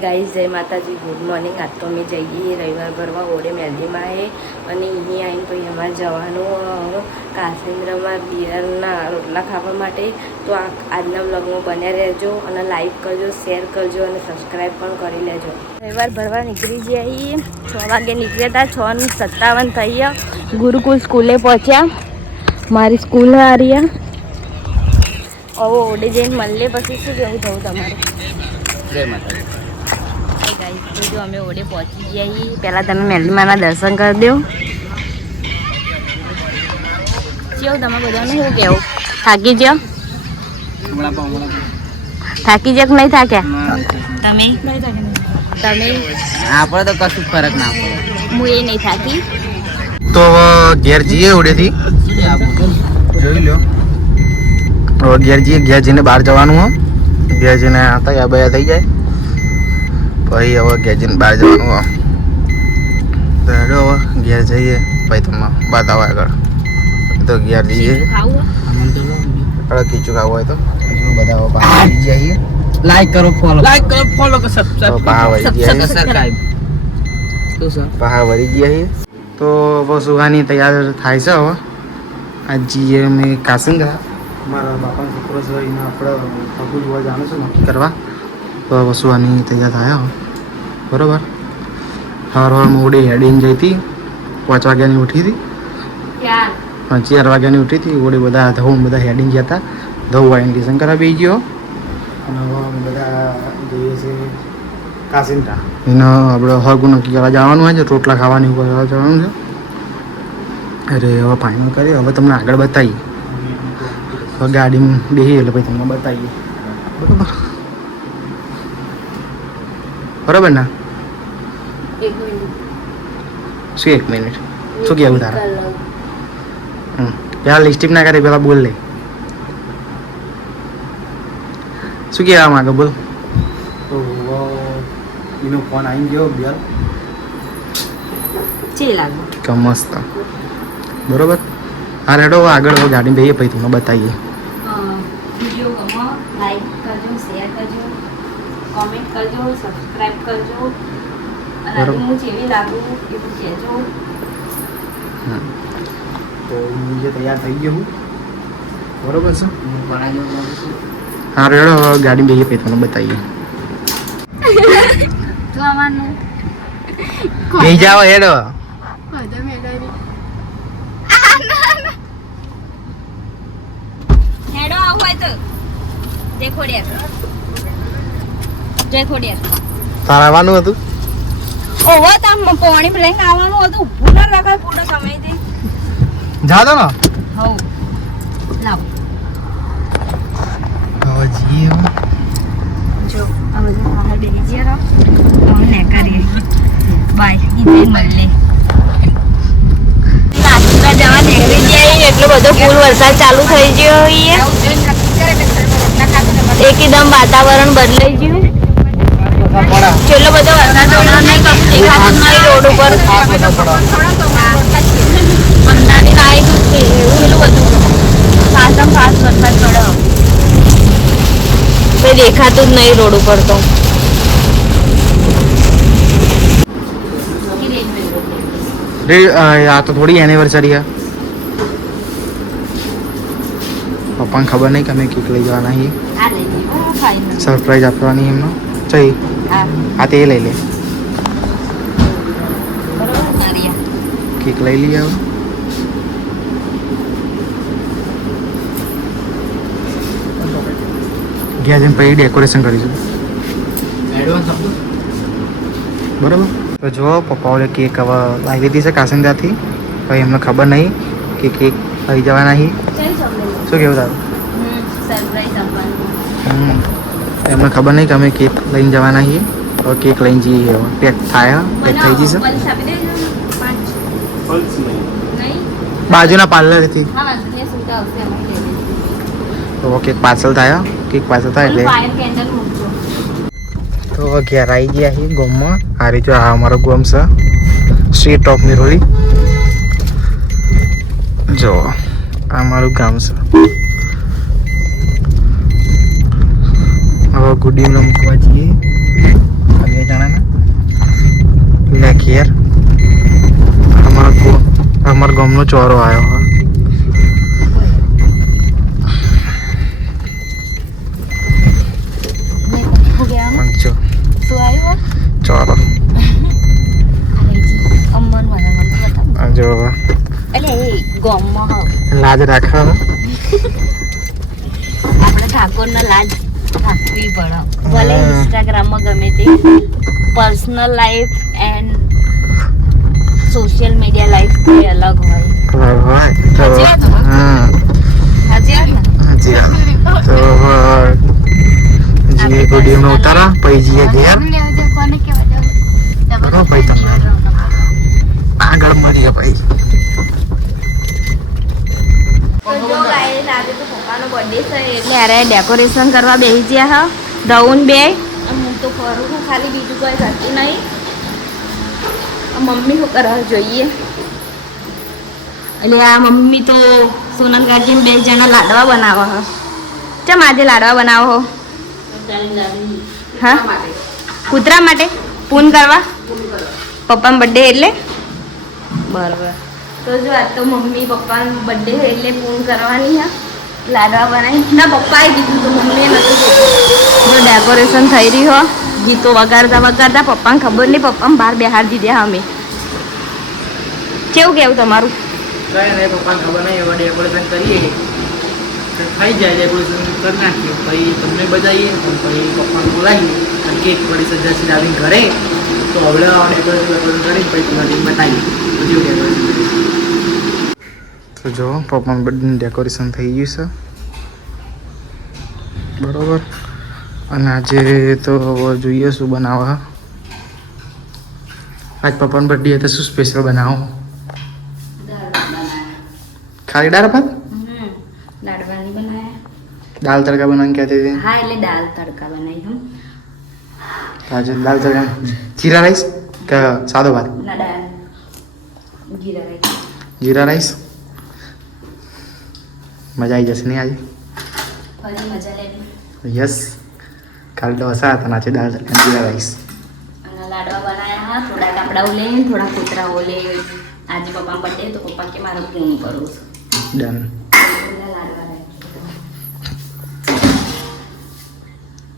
Guys જય માતાજી, good morning. આજ તો અમે જઈએ રવિવાર ભરવા ઓડે મેલડીમાં અને અહીંયા આવીને પછી અમારે જવાનું કાશીન્દ્રમાં બિયરના રોટલા ખાવા માટે. તો આજના બ્લોગમાં બન્યા રહેજો અને લાઈક કરજો, શેર કરજો અને સબસ્ક્રાઈબ પણ કરી લેજો. રવિવાર ભરવા નીકળી જઈએ. 6 વાગે નીકળ્યા હતા, 6:57 થઈ ગયા. ગુરુકુલ સ્કૂલે પહોંચ્યા. મારી સ્કૂલ હારી હવે ઓડે જઈને મળીએ. પછી શું કેવું થયું તમારે? જય માતાજી. જો અમે ઓડે પહોંચી જઈએ. પહેલાં તમે મેલડીમાના દર્શન કરી દો. કેવું તમે બધાનું શું કહેવું? થાકી જાઓ? થાકી જાઓ કે નહીં થાક્યા? તમે આપણે તો કશું ફરક ના પડે. હું એ નહીં થાકી. તો ઘેર જઈએ ઓડેથી જોઈ લો. ઘેર જઈએ, ઘેર જઈને બહાર જવાનું હો. ઘેર જઈને તૈયાર બયા થઈ જાય પછી હવે ઘેર જઈને બહાર જવાનું હો. તો હેડો હવે ઘેર જઈએ પછી તમને બતાવો આગળ. તો ઘેર જઈએ, ખીચું ખાવું હોય તો બધા બહાર જઈએ. લાઈક કરો, ફોલો કરો, સબસ્ક્રાઇબ પહાડ વળી ગયા. તો હવે સુવાની તૈયાર થાય છે. હવે આજ જઈએ અમે કાશીન્દ્રા. મારા બાપાનો છોકરો છે, એને આપણે પગું જોવા જવાનું છે નક્કી કરવા. તો હવે સુવાની તૈયાર થાય બરાબર. સવારમાં ઉડી હેડીને જઈ હતી. 5 વાગ્યાની ઉઠી હતી, 4 વાગ્યાની ઉઠી હતી. ઓડી બધા ધવું બધા હેડીને ગયા હતા. ધવું આવીને ડિઝાઇન કરાવી બેસી ગયો. અને હવે અમે બધા જઈએ છીએ કાશીન્દ્રા. એને આપણે હગું નક્કી કરવા જવાનું હોય છે, રોટલા ખાવાની કરવા જવાનું છે. અરે હવે ફાઇનલ કરીએ. હવે તમને આગળ બતાવીએ. હવે ગાડીમાં બેસીએ એટલે પછી તમને બતાવીએ. બરાબર બરાબર ના? શું 1 મિનિટ? શું કહેવું તારે? પેલા લિસ્ટિપ ના કરી, પેલા બોલ લે. શું કહેવા માંગે બોલ. તો એનો ફોન આવી ગયો બેલ. મસ્ત બરોબર. હા રેડો આગળ ગાડી બેહીએ પછી તમને બતાવીએ. વિડીયો ગમો લાઈક કરજો, શેર કરજો, કોમેન્ટ કરજો, સબસ્ક્રાઈબ કરજો અને હું જેવી લાગુ એવું કહેજો. તો હું જે તૈયાર થઈ ગયો હું બરોબર છે. હા રેડો ગાડી બેહીએ પછી તમને બતાવીએ. બેહી જાઓ હેડો. હેડો આવું હોય તો જય ખોડિયાર. તારે આવવાનું હતું? ઓહો તામ પાણી લઈને આવવાનું હતું. ઊભું ના લગાય પૂરો સમયથી. જા દો ને. હવ લાવ હવે જઈએ. જો આ બધું બહાર બેસી ગયા અમે ને કરીએ. બાય ઈજે મળે. કાશીન્દ્રા જવા નીકળી ગયા. એટલો બધો ફૂલ વરસાદ ચાલુ થઈ ગયો. એકદમ વાતાવરણ બદલાઈ ગયું. કેટલો બધો વરસાદ દેખાતું નહીં રોડ ઉપર. અંદાજે આવી છે એવું એટલું બધું ફાસ્ટ વરસાદ પડ્યો. કંઈ દેખાતું જ નહીં રોડ ઉપર. તો આ તો થોડી એનિવર્સરી હે. પપ્પાને ખબર નહીં કે અમે કેક લઈ જવાના છીએ. સરપ્રાઈઝ આપવાની એમનો. ચઈ આ તે લઈ લે. કેક લઈ લઈએ હવે. ગયા જઈને પછી ડેકોરેશન કરીશું બરાબર. તો જો પપ્પા ઓલે કેક હવે લાવી લીધી છે કાશીન્દ્રાથી. પછી એમને ખબર નહીં કે કેક લઈ જવાના છીએ. શું કેવું તારું? એમને ખબર નહીં કે અમે કેક લઈને જવાના છીએ. હવે કેક લઈને જઈએ. હવે પેક થાય, પેક થઈ જશે બાજુના પાર્લરથી. તો કેક પાર્સલ થાય. કેક પાર્સલ થાય એટલે તો ઘેર આવી ગયા છીએ ગોમમાં. આ રીતે આ અમારો ગોમ છે, સ્ટ્રીટ ઓફ મિરોલી. જો આ અમારું ગામ છે. હવે ગુડીનો મૂકવા જઈએ. ઘેર અમારા ગામનો ચોરો આવ્યો હા પંચો ચોરો જો લાજ રાખો આપણે ઠાકોરના લાજ રાખવી પડે ભલે ઇન્સ્ટાગ્રામમાં ગમે તે personal life and social media life કોઈ અલગ હોય સાચી વાત ને? જીએ વિડીયો ઉતારા પછી જીએ ઘેર કરો ભાઈ તમે આગળ મળીએ ભાઈ જો ગાઈસ આજે તો પપ્પાનો બર્થડે છે એટલે અરે ડેકોરેશન કરવા બેસી ગયા હા ધઉન બે હું તો ફરું છું ખાલી બીજું કોઈ કરતી નહીં મમ્મી શું કરવા જોઈએ એટલે આ મમ્મી તો સોનલ ગાર્જન 2 જણા લાડવા બનાવો હ ચમ આજે લાડવા બનાવો હો હા કૂતરા માટે પૂન કરવા પપ્પાનો બર્થડે એટલે બરાબર તો જો આજ તો મમ્મી પપ્પાનો બર્થડે એટલે પૂન કરવાની હા લાડવા બનાવી ના પપ્પાએ કીધું તો મમ્મીએ નતું કીધું જો ડેકોરેશન થઈ રહ્યું હો ગીતો વગાડતા પપ્પાને ખબર નહીં પપ્પાને બહાર બેહાર દીધા અમે કેવું કેવું તમારું પપ્પાને ખબર નહીં એવા ડેકોરેશન કરીએ થઈ જાય ડેકોરેશન કરી નાખીએ પછી તમને બજાવીએ પછી પપ્પાને બોલાવીએ અને કેક પડી સજાસી આવીને ઘરે તો હવે ડેકોરેશન કરી પછી તમારી બતાવીએ બધું ડેકોરેશન તો જો પપ્પાનું બર્થડેનું ડેકોરેશન થઈ ગયું છે બરોબર અને આજે તો જોઈએ શું બનાવવા આજ પપ્પાનો બર્થડે તો શું સ્પેશિયલ બનાવો ખાલી દાળ ભાત લાડવાની બનાયા દાલ તડકા બનાવવાની કહેતી હતી હા એટલે દાલ તડકા બનાવી હમ આજે દાલ તડકા જીરા રાઈસ કે સાદો ભાત ના દાળ જીરા રાઈસ જીરા રાઈસ મજા આવી જશે નહીં આજે ફરી મજા લેવી યસ કાલ તો હસા હતા આજે દાલ તડકા જીરા રાઈસ અને લાડવા બનાવ્યા હા થોડા કાપડાઓ લે થોડા કૂતરાઓ લે આજે પપ્પા બર્થડે તો પપ્પા કે મારે પૂરું કરું છું ડન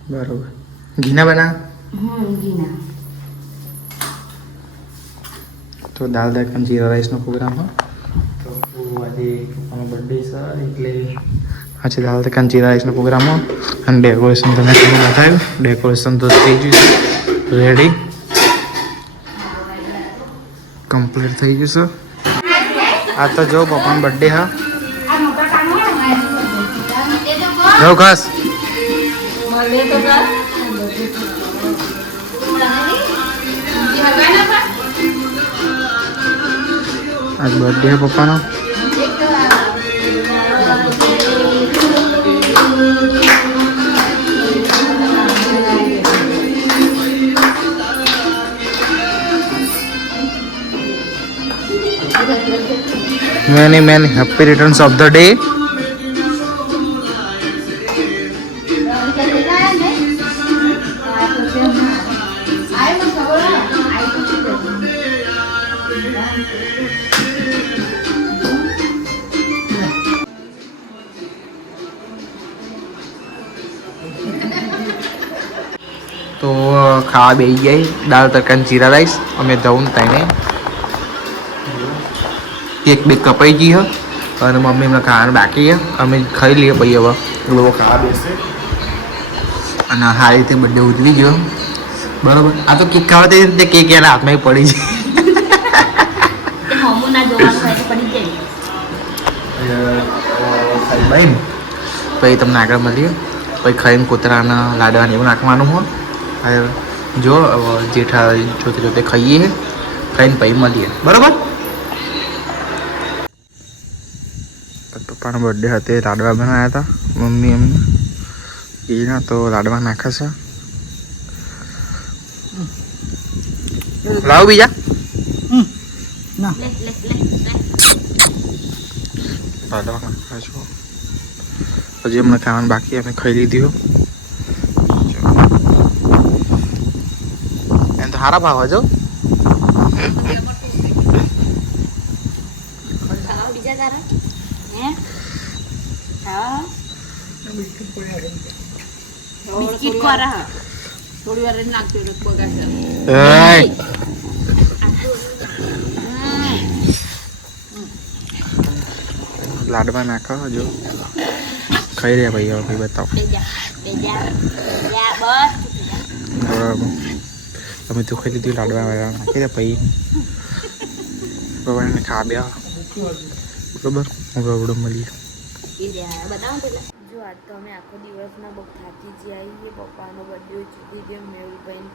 બરોબર ઘીના બના ઘીના તો દાલ તડકા જીરા રાઈસનો પ્રોગ્રામ હોય તો આજે પપ્પાનો બર્થડે છે એટલે આજે દાલ તડકા જીરા રાઈસનો પ્રોગ્રામ હોય અને ડેકોરેશન તમે તમને બતાવ્યું ડેકોરેશન તો થઈ ગયું છે રેડી કમ્પ્લીટ થઈ ગયું છે આ તો જો પપ્પાનો બર્થડે હા જો ખાસ આજ બર્થડે હે પપ્પાનો many happy returns of the day તો ખાવા બેસી જાય દાળ તડકા જીરા રાઈસ અમે ધઉન તાઈને કેક બેક કપાઈ ગઈ હ અને મમ્મી એમને ખાવાનું બાકી છે અમે ખાઈ લઈએ પછી હવે લોકો ખાવા બેસે અને સારી રીતે બર્થડે ઉજવી ગયો બરોબર આ તો કેક ખાવા તે કેક એના હાથમાં પડી જાય ભાઈ પછી તમને આગળ મળીએ પછી ખાઈને કૂતરાના લાડવાને એવું નાખવાનું હોય જો જેઠા જોતે જોતે ખાઈએ ખાઈને પછી મળીએ બરોબર પપ્પાનો બર્થડે હતો લાડવા બનાવ્યા હતા મમ્મી એમને એના તો લાડવા નાખે છે લાવ બીજા લાડવા નાખા છો હજી અમને ખાવાનું બાકી અમે ખાઈ લીધી એમ તો સારા ભાવ હજો ખાવા બીજા તારા હે હા બિસ્કિટ કોરા થોડી વાર નાખજો બગાડશે લાડવા નાખો જો ખાઈ રહ્યા ભાઈ હવે બતાવો બરાબર તમે તો ખાઈ લીધું લાડવા વાળા નાખી દે ભાઈ બરાબર ખા બે બરાબર હું બરાબર મળીએ જો આજ તો અમે આખો દિવસના બહુ થાકી જઈએ પપ્પાનો બર્થડે ચૂકી ગયો મેહુલભાઈ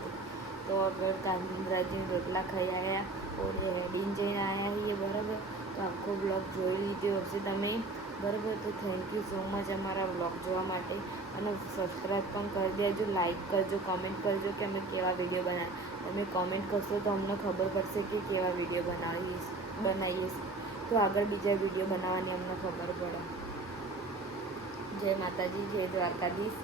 તો આગળ કાંદરાજી રોટલા ખાઈ આવ્યા ઓરે હેડીને જઈને આવ્યા છીએ બરાબર તો આખો બ્લોગ જોઈ લીધો હશે તમે બરાબર તો થેન્ક યુ સો મચ અમારા બ્લોગ જોવા માટે અને સબસ્ક્રાઈબ પણ કરી દેજો લાઈક કરજો કોમેન્ટ કરજો કે અમે કેવા વિડીયો બનાવીએ તમે કોમેન્ટ કરશો તો અમને ખબર પડશે કે કેવા વિડીયો બનાવીએ તો આગળ બીજા વિડીયો બનાવવાની અમને ખબર પડે જય માતાજી જય દ્વારકાધીશ